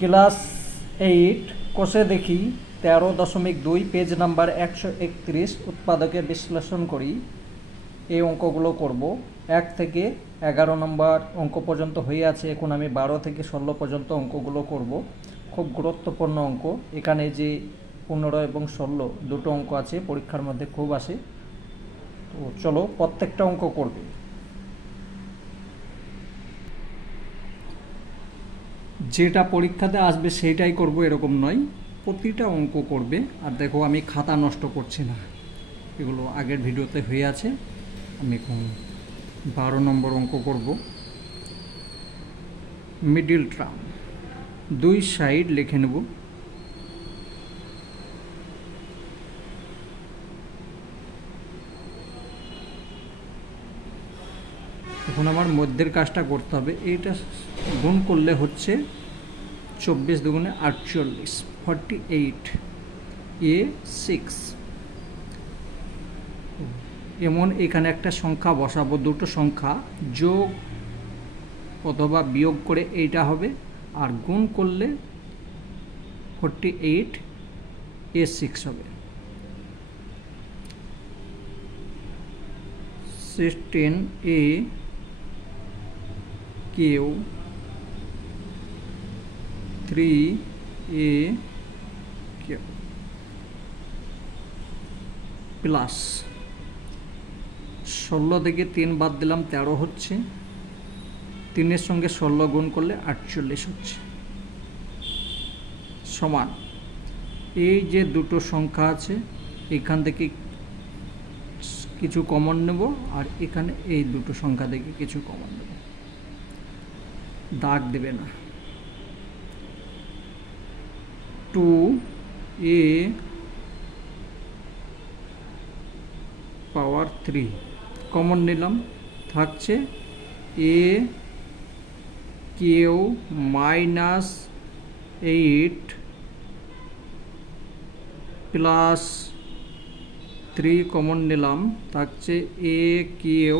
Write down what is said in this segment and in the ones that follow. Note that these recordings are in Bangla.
ক্লাস 8 কোষে দেখি 13.2 পেজ নাম্বার 131 উৎপাদকে বিশ্লেষণ করি। এই অঙ্কগুলো করব। 1 থেকে 11 নম্বর অঙ্ক পর্যন্ত হয়ে আছে, এখন আমি 12 থেকে 16 পর্যন্ত অঙ্কগুলো করব। খুব গুরুত্বপূর্ণ অঙ্ক। এখানে যে 15 এবং 16 দুটো অঙ্ক আছে, পরীক্ষার মধ্যে খুব আসে। তো চলো প্রত্যেকটা অঙ্ক করবে। যেটা পরীক্ষাতে আসবে সেটাই করব এরকম নয়, প্রতিটা অঙ্ক করবে। আর দেখো আমি খাতা নষ্ট করছি না, এগুলো আগের ভিডিওতে হয়ে আছে। আমি এখন 12 নম্বর অঙ্ক করব। মিডিল টার্ম, দুই সাইড লিখে নেব। এখন আমার মধ্যের কাজটা করতে হবে। এইটা গুণ করলে হচ্ছে 24 দুগুণে 48, 48 A6। এমন এখানে একটা সংখ্যা বসাবো, দুটো সংখ্যা যোগ অথবা বিয়োগ করে এইটা হবে, আর গুণ করলে 48 A6 হবে। 10A Q 3A Q plus 16 থেকে 3 বাদ দিলাম, 13 হচ্ছে। 3-এর সঙ্গে 16 গুণ করলে 48 হচ্ছে, সমান এই যে দুটো সংখ্যা আছে এখান থেকে কিছু কমন নেব, আর এখানে এই দুটো সংখ্যা থেকে কিছু কমন নেব। দাগ দেবে না। 2A পাওয়ার 3 কমন নিলাম, থাকছে A কিউ -8 প্লাস 3 কমন নিলাম, থাকছে A কিউ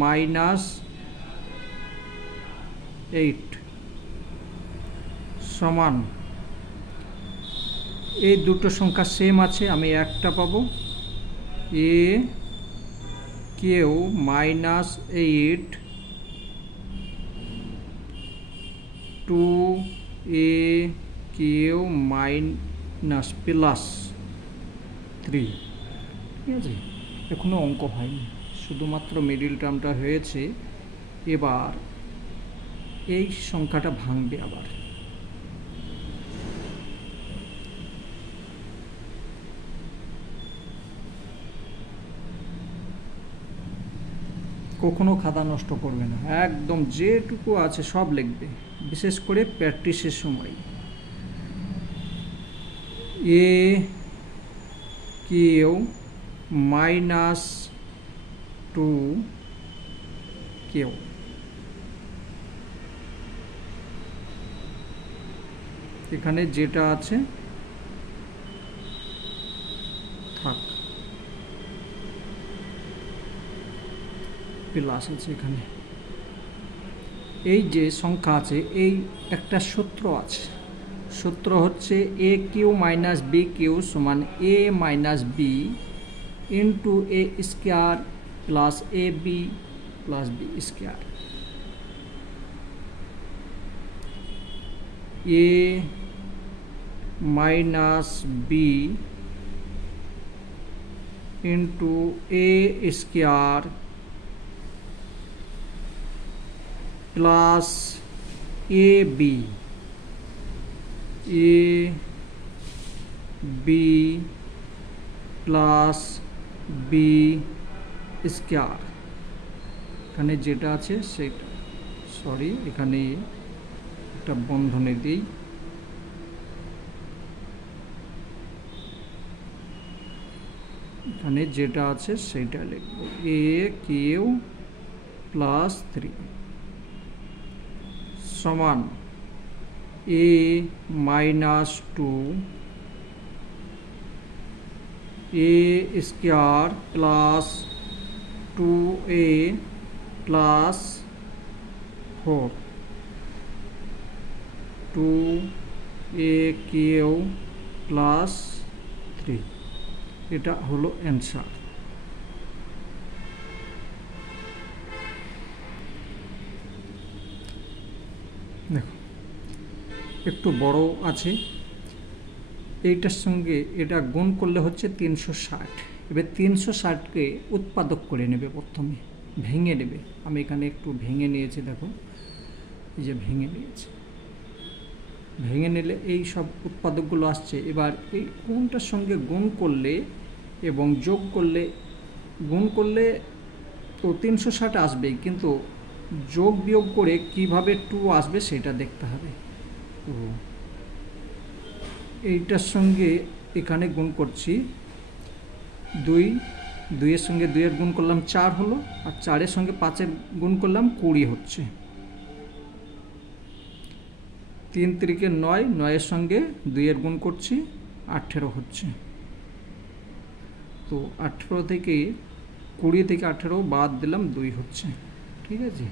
-8 সমান এই দুটো সংখ্যা সেম আছে, আমি একটা পাবো। A cube -8 2A cube plus 3। ঠিক আছে, এখনো অঙ্ক হয়নি, শুধুমাত্র মিডিল টার্মটা হয়েছে। এবার এই সংখ্যাটা ভাঙবে আবার। কখনো খাতা নষ্ট করবে না, একদম যেটুকু আছে সব লিখবে, বিশেষ করে প্র্যাকটিসের সময়। A কিউ -2 কিউ এখানে যেটা আছে থাক, প্লাস আছে এখানে। এই যে সংখ্যা আছে, এই একটা সূত্র আছে, সূত্র হচ্ছে A cube minus B cube সমান A minus B into A square plus AB plus B square. A minus B into A square plus AB AB plus B square. এখানে যেটা আছে সেটা, সরি এখানে একটা বন্ধনী দিই। এখানে যেটা আছে সেটা লিখব, A কিউ প্লাস 3 সমান A minus 2 A square plus 2A plus 4 2a plus 3, এটা হলো অ্যান্সার। দেখো একটু বড় আছে, এইটার সঙ্গে এটা গুণ করলে হচ্ছে 360। এবার 360কে উৎপাদক করে নেবে, প্রথমে ভেঙে নেবে। আমি এখানে একটু ভেঙে নিয়েছি, দেখো এই যে ভেঙে নিয়েছি। ভেঙে নিলে এই সব উৎপাদকগুলো আসছে। এবার এই কোনটার সঙ্গে গুণ করলে এবং যোগ করলে, গুণ করলে তো 360 আসবেই, কিন্তু যোগ বিয়োগ করে কিভাবে 2 আসবে সেটা দেখতে হবে। তো এইটার সঙ্গে এখানে গুণ করছি 2, 2-এর সঙ্গে 2-এর গুণ করলাম 4 হলো, আর 4-এর সঙ্গে 5-এর গুণ করলাম 20 হচ্ছে। 3 3-কে 9, 9-এর সঙ্গে 2-এর গুণ করছি 18 হচ্ছে। তো 18 থেকে 20 থেকে 18 বাদ দিলাম 2 হচ্ছে। ঠিক আছে,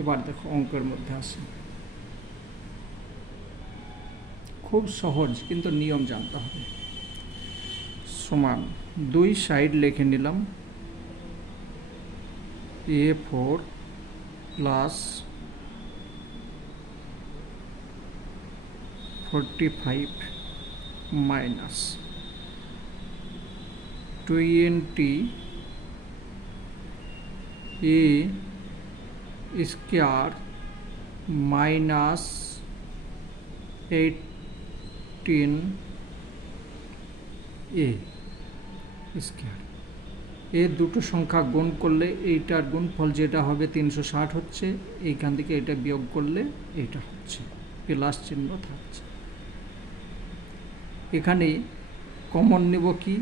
এবার দেখো অঙ্কের মধ্যে আসে। খুব সহজ, কিন্তু নিয়ম জানতে হবে। সমান 2 সাইড লিখে নিলাম, a4 plus 45 minus 20 a square minus 18 a square. এই দুটো সংখ্যা গুণ করলে এইটার গুণফল যেটা হবে 360 হচ্ছে, এইখান থেকে এটা বিয়োগ করলে এইটা হচ্ছে, প্লাস চিহ্ন থাকছে। এখানে কমন নেব কি,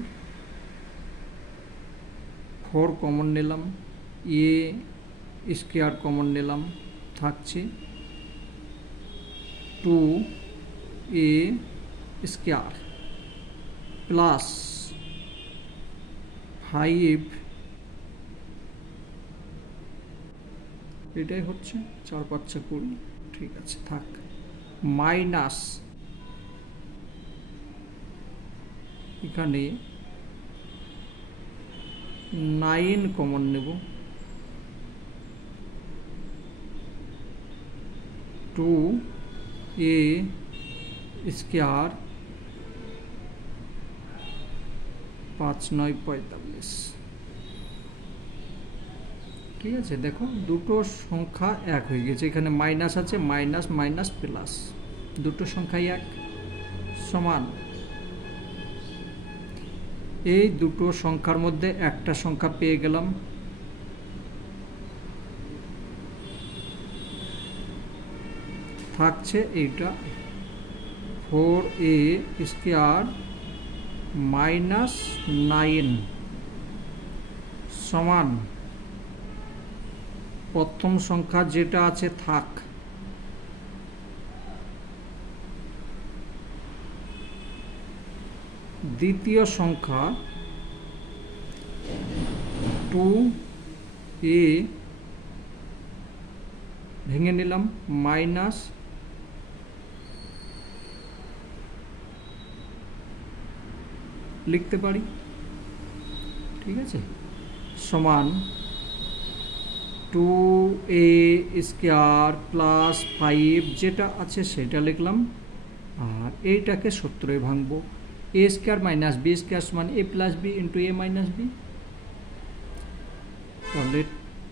4 কমন নিলাম, এ স্কয়ার কমন নিলাম, থাকছে 2a স্কয়ার প্লাস 5, এটাই হচ্ছে 4 5 20, ঠিক আছে থাক, মাইনাস এখানে 9 কমন নেব, 2a স্কয়ার 5 9 45। ঠিক আছে, দেখো দুটো সংখ্যা এক হয়ে গেছে, এখানে মাইনাস আছে, মাইনাস মাইনাস প্লাস, দুটো সংখ্যাই এক। সমান এই দুটো সংখ্যার মধ্যে একটা সংখ্যা পেয়ে গেলাম, থাকছে এইটা 4a স্কয়ার মাইনাস 9 সমান প্রথম সংখ্যা যেটা আছে থাক, দ্বিতীয় সংখ্যা 2a ভেঙে নিলাম, মাইনাস লিখতে পারি, ঠিক আছে, সমান 2a স্কয়ার প্লাস 5 যেটা আছে সেটা লিখলাম, আর এইটাকে সূত্রে ভাঙবো, a square minus b square সমান a plus b into a minus b। তাহলে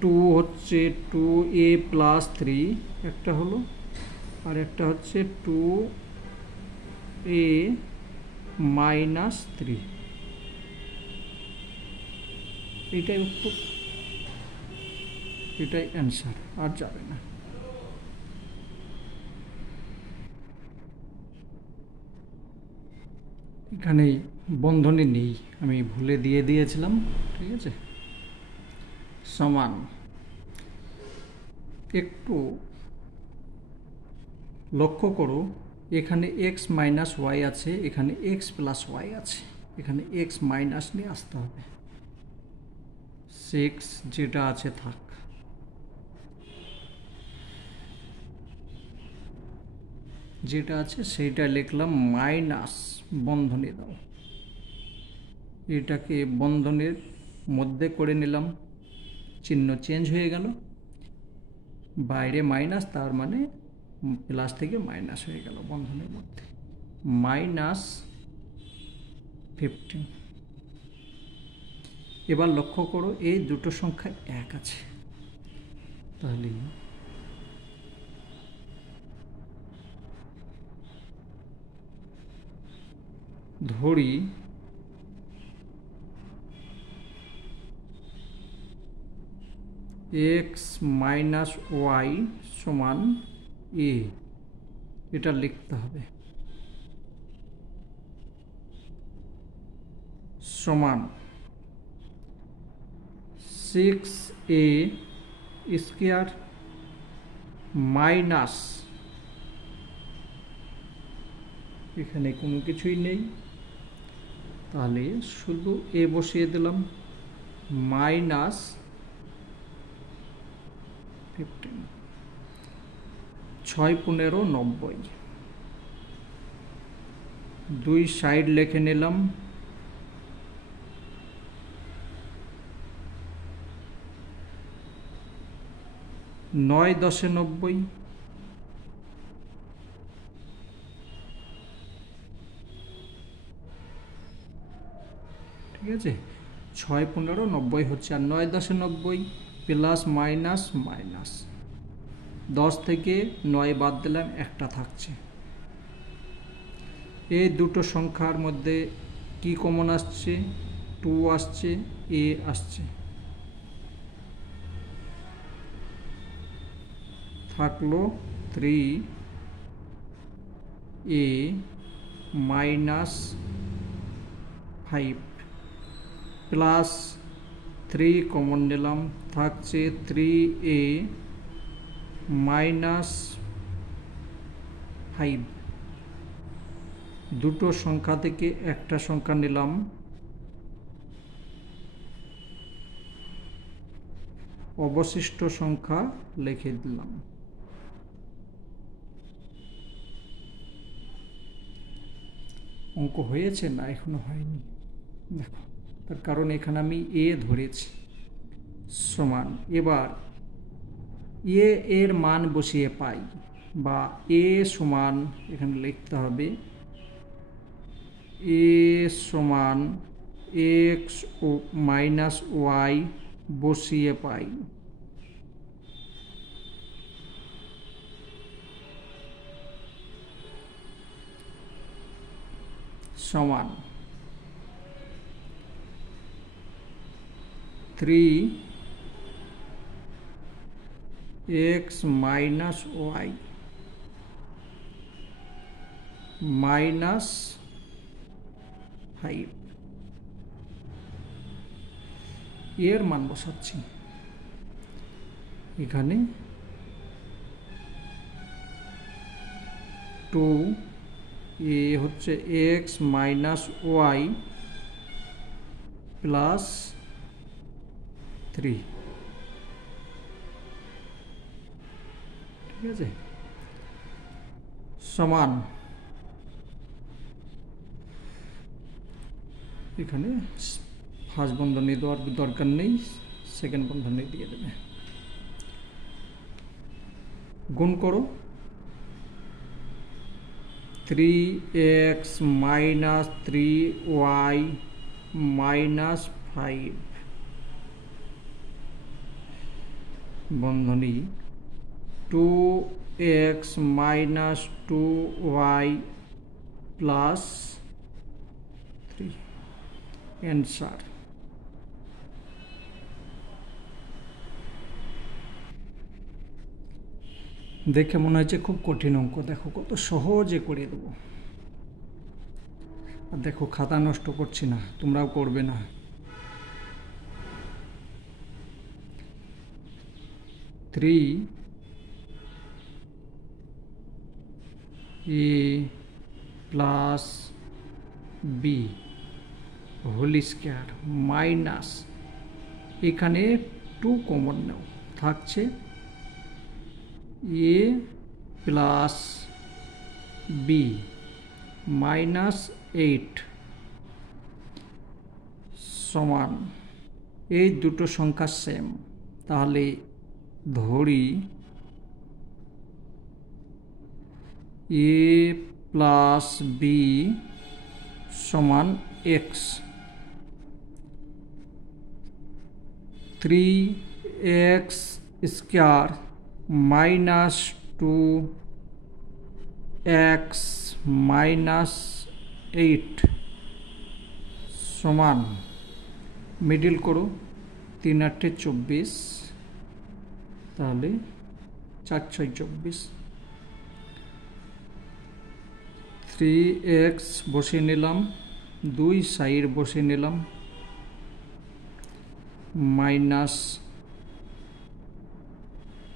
2 হচ্ছে 2a প্লাস 3 একটা হলো, আর একটা হচ্ছে 2a মাইনাস 3, এইটাই উত্তর, এটাই অ্যান্সার, আর যাবে না। এখানে বন্ধনী নেই, আমি ভুলে দিয়ে দিয়েছিলাম, ঠিক আছে। সমান একটু লক্ষ্য করো, এখানে x মাইনাস ওয়াই আছে, এখানে x প্লাস ওয়াই আছে, এখানে x মাইনাস নিয়ে আসতে হবে, 6 যেটা আছে থাক। যেটা আছে সেইটা লিখলাম, মাইনাস বন্ধনী দাও, এটাকে বন্ধনীর মধ্যে করে নিলাম, চিহ্ন চেঞ্জ হয়ে গেল, বাইরে মাইনাস, তার মানে প্লাস থেকে মাইনাস হয়ে গেল বন্ধনীর মধ্যে, -15। এবার লক্ষ্য করো এই দুটো সংখ্যা এক আছে, তাহলে ধরি x মাইনাস ওয়াই সমান a, এটা লিখতে হবে, সমান 6a স্কয়ার মাইনাস, এখানে কোনো কিছুই নেই, তাহলে শুধু a বসিয়ে দিলাম, -15। 6 15 90, দুই সাইড লিখে নিলাম, 9 10 90, ঠিক আছে, 6 15 90 হচ্ছে, আর 9 10 90 প্লাস মাইনাস মাইনাস, 10 থেকে 9 বাদ দিলাম, একটা থাকছে। এই দুটো সংখ্যার মধ্যে কি কমন আসছে, 2 আসছে, a আসছে, থাকলো 3a মাইনাস 5 প্লাস 3 কমন নিলাম, থাকছে 3a মাইনাস 5। দুটো সংখ্যা থেকে একটা সংখ্যা নিলাম, অবশিষ্ট সংখ্যা লিখে দিলাম। অঙ্ক হয়েছে না এখনো হয়নি, দেখো, তার কারণ এখানে আমি a ধরেছি, সমান, এবার a এর মান বসিয়ে পাই, বা a সমান, এখানে লিখতে হবে a সমান x ও মাইনাস ওয়াই বসিয়ে পাই, সমান 3x মাইনাস ওয়াই মাইনাস 5, এর মান বসাচ্ছি এখানে, 2 এ হচ্ছে x মাইনাস ওয়াই প্লাস 3, ঠিক আছে, সমান, এখানে ফার্স্ট বন্ধনী দেওয়ার দরকার নেই, সেকেন্ড বন্ধনী দিয়ে দেবে, গুণ করো, 3x মাইনাস 3y মাইনাস 5 বন্ধনী, 2x minus 2y plus 3, answer. দেখে মনে হচ্ছে খুব কঠিন অঙ্ক, দেখো কত সহজে করে দেবো, আর দেখো খাতা নষ্ট করছি না, তোমরাও করবে না। 3a plus b whole square minus, এখানে 2 কমন নাও, থাকছে a প্লাস বি -8 সমান, এই দুটো সংখ্যা সেম, তাহলে ধরি এ প্লাস বি সমান x, 3x square minus 2x minus 8 সমান, মিডিল করো, 3 8 24, তাহলে 4 6 24, 3x বসিয়ে নিলাম, 2 সাইড বসিয়ে নিলাম, minus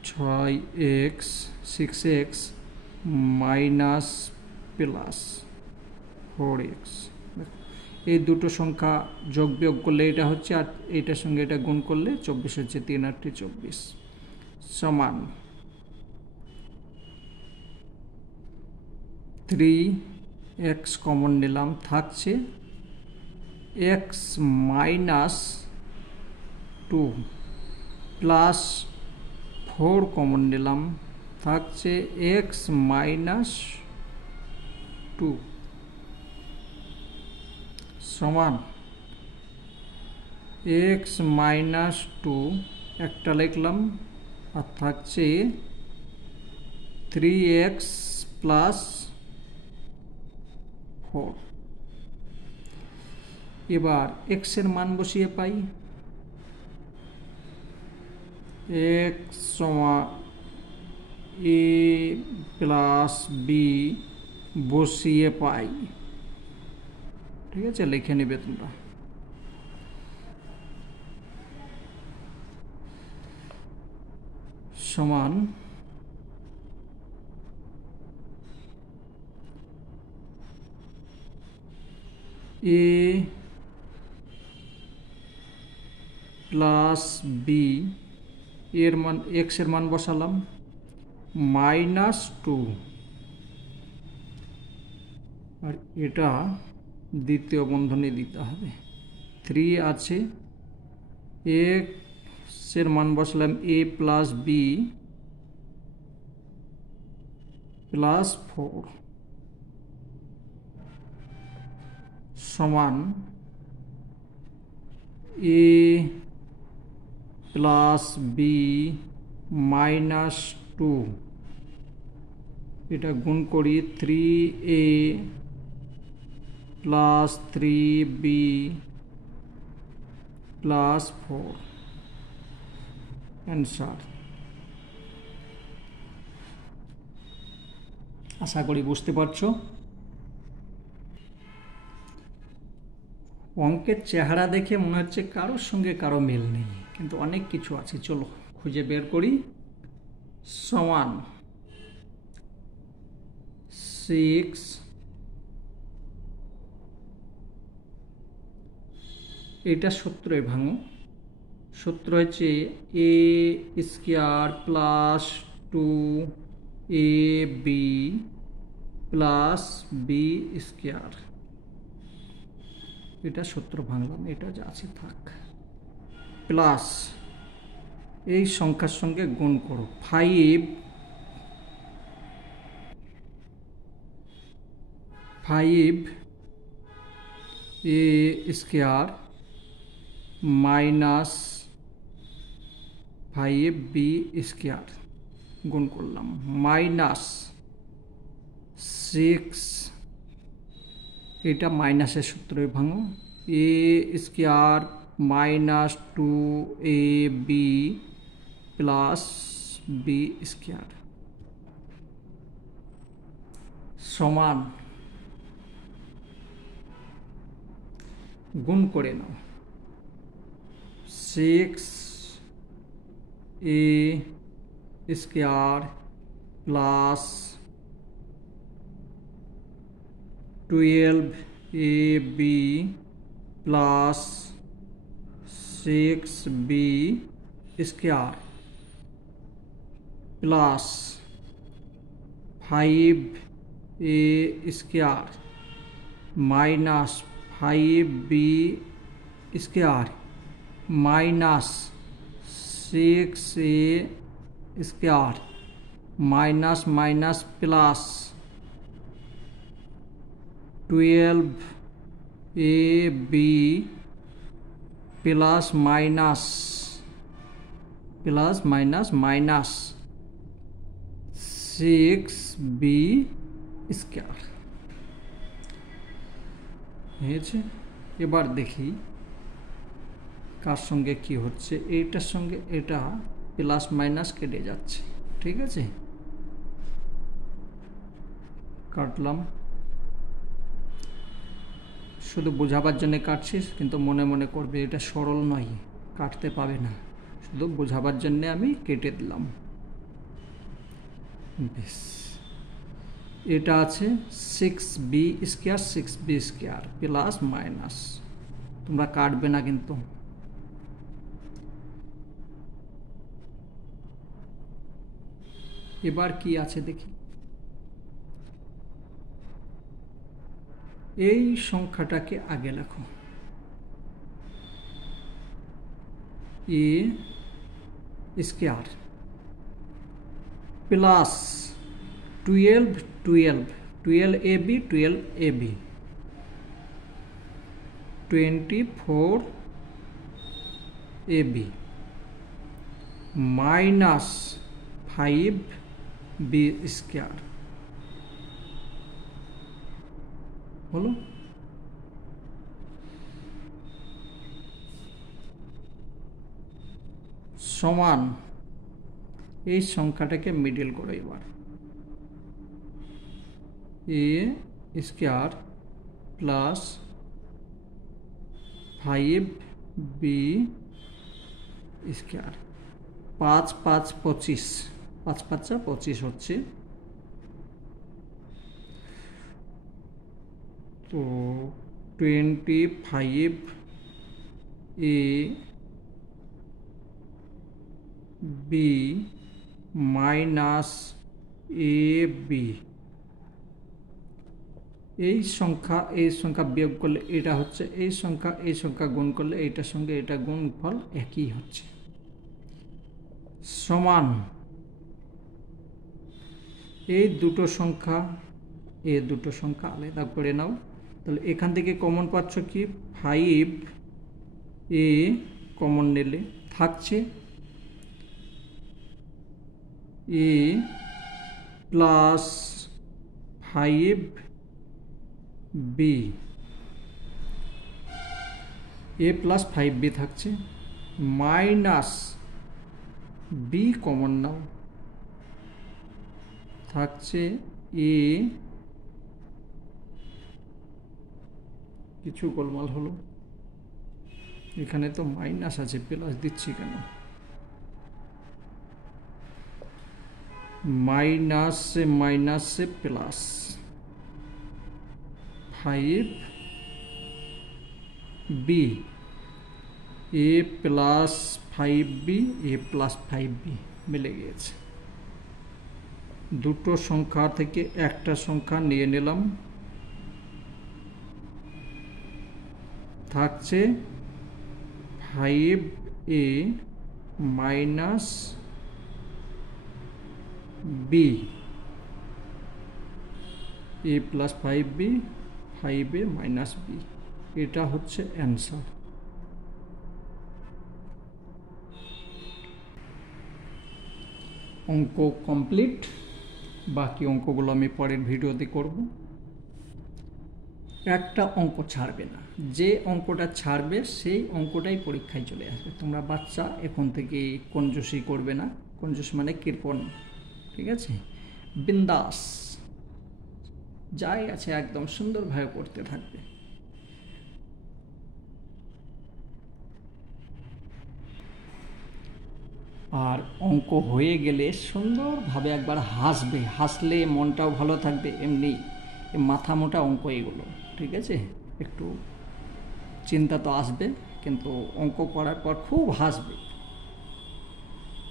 6x 6x minus plus 4x। এই দুটো সংখ্যা যোগ বিয়োগ করলে এটা হচ্ছে, আর এইটার সঙ্গে এটা গুণ করলে 24 হচ্ছে, 3 8 24 সমান 3x কমন নিলাম, থাকছে x মাইনাস 2 প্লাস 4 কমন নিলাম, থাকছে x মাইনাস 2 সমান x মাইনাস 2 একটা লিখলাম, আর থাকছে 3x প্লাস 4। এবার x এর মান বসিয়ে পাই, x সমান a প্লাস বি বসিয়ে পাই, ঠিক আছে, লিখে নেবে তোমরা। সমান a প্লাস বি এর মান, x এর মান বসালাম, মাইনাস 2, আর এটা দ্বিতীয় বন্ধনী দিতে হবে, 3 আছে, x এর মান বসালাম a প্লাস বি প্লাস 4 সমান a প্লাস বি মাইনাস 2, এটা গুণ করি, 3a plus 3b plus 4 answer. আশা করি বুঝতে পারছো। অঙ্কের চেহারা দেখে মনে হচ্ছে কারোর সঙ্গে কারো মিল নেই, কিন্তু অনেক কিছু আছে, চলো খুঁজে বের করি। সমান 6 এটা সূত্রে ভাঙো, সূত্র হচ্ছে a square plus 2ab plus B square, এটা সূত্র ভাঙলাম, এটা যা আছে থাক, প্লাস এই সংখ্যার সঙ্গে গুণ করো, 5 a square minus 5b square গুণ করলাম, মাইনাস 6, এটা মাইনাসের সূত্রে ভাঙো, a square minus 2ab plus B square সমান, গুণ করে নাও, 6a square plus 12ab plus 6b square plus 5 a square minus 5b square minus 6a square minus minus plus 12ab plus minus minus 6b square হয়েছে। এবার দেখি কার সঙ্গে কি হচ্ছে, এইটার সঙ্গে এটা প্লাস মাইনাস কেটে যাচ্ছে, ঠিক আছে, কাটলাম, শুধু বোঝাবার জন্য কাটছিস, কিন্তু মনে মনে করবে এটা সরল নয়, কাটতে পাবে না, শুধু বোঝাবার জন্য আমি কেটে দিলাম। বেশ, এটা আছে 6b square 6b square plus minus, তোমরা কাটবে না কিন্তু। এবার কি আছে দেখি, এই সংখ্যাটাকে আগে লেখো, a square plus 12ab 24ab minus 5b square হলো। সমান এই সংখ্যাটাকে মিডল করো, এবার এ স্কয়ার প্লাস 5b স্কয়ার 5 5 25 5 5 25 হচ্ছে, তো 25ab মাইনাস ab, এই সংখ্যা বিয়োগ করলে এটা হচ্ছে, এই সংখ্যা গুণ করলে এইটার সঙ্গে এটা গুণফল একই হচ্ছে, সমান এই দুটো সংখ্যা আলাদা করে নাও। তাহলে এখান থেকে কমন পাচ্ছ কি, 5a কমন নিলে থাকছে a plus 5b, a plus 5b থাকছে, মাইনাস b কমন নাও, থাকছে a, কিছু গোলমাল হলো, এখানে তো মাইনাস আছে, প্লাস দিচ্ছি কেন, মাইনাস से plus 5b a plus 5b a plus 5b মিলে গিয়েছে। দুটো সংখ্যা থেকে একটা সংখ্যা নিয়ে নিলাম, থাকছে 5a minus b a plus 5b 5a minus b, এটা হচ্ছে অ্যান্সার। অঙ্ক কমপ্লিট, বাকি অঙ্কগুলো আমি পরের ভিডিওতে করব। একটা অঙ্ক ছাড়বে না, যে অঙ্কটা ছাড়বে সেই অঙ্কটাই পরীক্ষায় চলে আসবে। তোমরা বাচ্চা, এখন থেকে কঞ্জুসি করবে না, কঞ্জুস মানে কৃপণ, ঠিক আছে, বিন্দাস যাই আছে একদম সুন্দরভাবে পড়তে থাকবে। আর অঙ্ক হয়ে গেলে সুন্দরভাবে একবার হাসবে, হাসলে মনটাও ভালো থাকবে। এমনি মাথা মোটা অঙ্ক এগুলো, ঠিক আছে, একটু চিন্তা তো আসবে, কিন্তু অঙ্ক করার পর খুব হাসবে,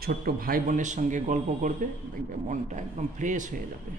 ছোট্ট ভাই বোনের সঙ্গে গল্প করবে, দেখবে মনটা একদম ফ্রেশ হয়ে যাবে।